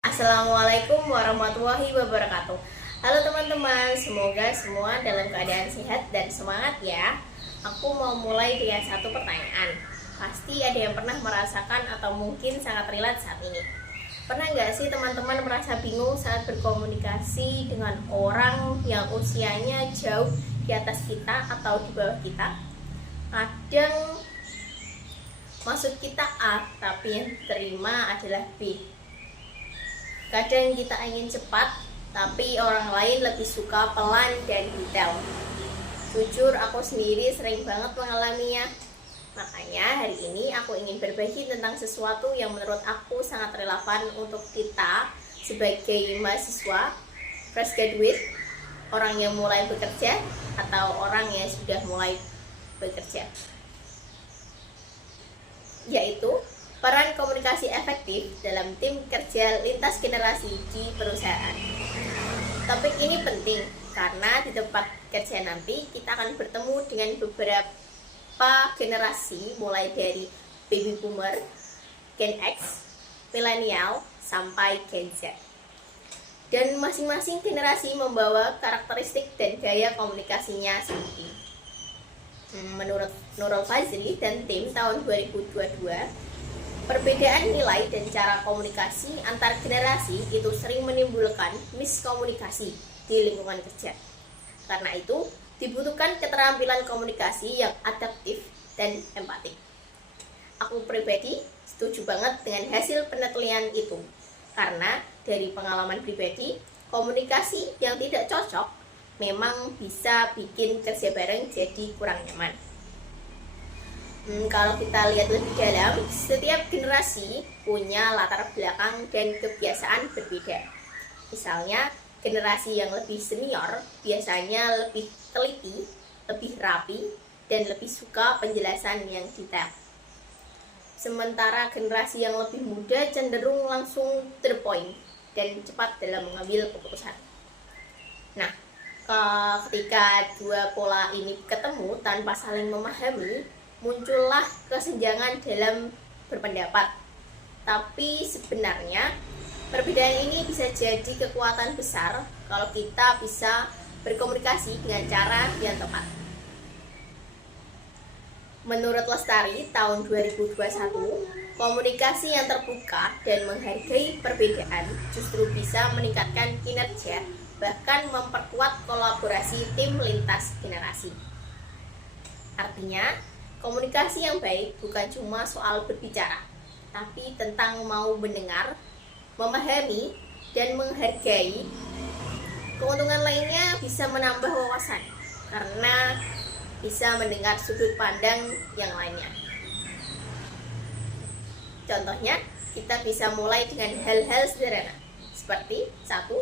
Assalamualaikum warahmatullahi wabarakatuh. Halo teman-teman, semoga semua dalam keadaan sehat dan semangat ya. Aku mau mulai dengan satu pertanyaan. Pasti ada yang pernah merasakan atau mungkin sangat relate saat ini. Pernah nggak sih teman-teman merasa bingung saat berkomunikasi dengan orang yang usianya jauh di atas kita atau di bawah kita? Kadang maksud kita A, tapi yang diterima adalah B. Kadang kita ingin cepat, tapi orang lain lebih suka pelan dan detail. Jujur, aku sendiri sering banget mengalaminya. Makanya hari ini aku ingin berbagi tentang sesuatu yang menurut aku sangat relevan untuk kita sebagai mahasiswa, fresh graduate, orang yang mulai bekerja, atau orang yang sudah mulai bekerja. Yaitu peran komunikasi efektif dalam tim kerja lintas generasi di perusahaan. Topik ini penting karena di tempat kerja nanti kita akan bertemu dengan beberapa generasi mulai dari baby boomer, Gen X, milenial, sampai Gen Z. Dan masing-masing generasi membawa karakteristik dan gaya komunikasinya sendiri. Menurut Nurul Fazli dan tim tahun 2022, perbedaan nilai dan cara komunikasi antar generasi itu sering menimbulkan miskomunikasi di lingkungan kerja. Karena itu, dibutuhkan keterampilan komunikasi yang adaptif dan empatik. Aku pribadi setuju banget dengan hasil penelitian itu. Karena dari pengalaman pribadi, komunikasi yang tidak cocok memang bisa bikin kerja bareng jadi kurang nyaman. Kalau kita lihat lebih dalam, setiap generasi punya latar belakang dan kebiasaan berbeda. Misalnya, generasi yang lebih senior biasanya lebih teliti, lebih rapi, dan lebih suka penjelasan yang detail. Sementara generasi yang lebih muda cenderung langsung to the point dan cepat dalam mengambil keputusan. Nah, ketika dua pola ini ketemu tanpa saling memahami, muncullah kesenjangan dalam berpendapat. Tapi sebenarnya perbedaan ini bisa jadi kekuatan besar kalau kita bisa berkomunikasi dengan cara yang tepat. Menurut Lestari tahun 2021, komunikasi yang terbuka dan menghargai perbedaan justru bisa meningkatkan kinerja, bahkan memperkuat kolaborasi tim lintas generasi. Artinya, komunikasi yang baik bukan cuma soal berbicara, tapi tentang mau mendengar, memahami, dan menghargai. Keuntungan lainnya bisa menambah wawasan, karena bisa mendengar sudut pandang yang lainnya. Contohnya, kita bisa mulai dengan hal-hal sederhana, seperti 1.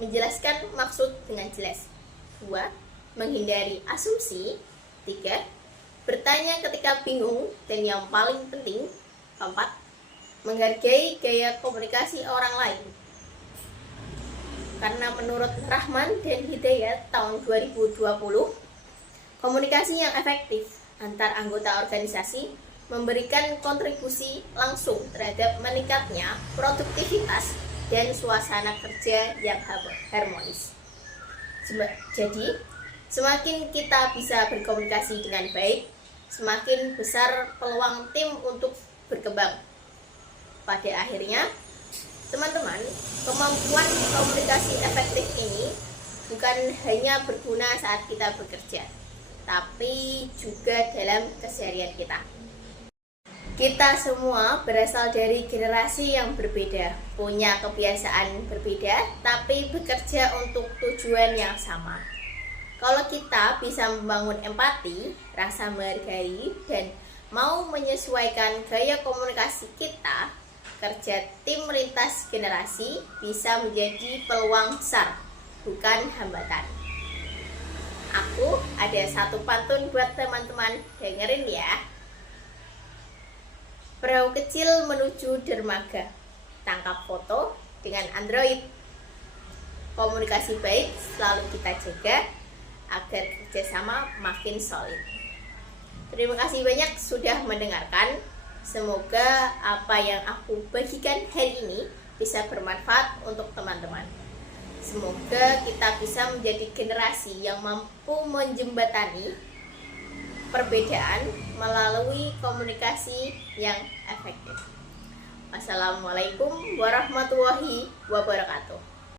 Menjelaskan maksud dengan jelas. 2. Menghindari asumsi. 3. Bertanya ketika bingung. Dan yang paling penting, 4. Menghargai gaya komunikasi orang lain. Karena menurut Rahman dan Hidayat tahun 2020, komunikasi yang efektif antar anggota organisasi memberikan kontribusi langsung terhadap meningkatnya produktivitas dan suasana kerja yang harmonis. Jadi, semakin kita bisa berkomunikasi dengan baik, semakin besar peluang tim untuk berkembang. Pada akhirnya, teman-teman, kemampuan komunikasi efektif ini bukan hanya berguna saat kita bekerja, tapi juga dalam keseharian kita. Kita semua berasal dari generasi yang berbeda, punya kebiasaan berbeda, tapi bekerja untuk tujuan yang sama. Kalau kita bisa membangun empati, rasa menghargai, dan mau menyesuaikan gaya komunikasi kita, kerja tim lintas generasi bisa menjadi peluang besar, bukan hambatan. Aku ada satu pantun buat teman-teman, dengerin ya. Perahu kecil menuju dermaga, tangkap foto dengan Android. Komunikasi baik selalu kita jaga agar kerjasama makin solid. Terima kasih banyak sudah mendengarkan. Semoga apa yang aku bagikan hari ini bisa bermanfaat untuk teman-teman. Semoga kita bisa menjadi generasi yang mampu menjembatani perbedaan melalui komunikasi yang efektif. Wassalamualaikum warahmatullahi wabarakatuh.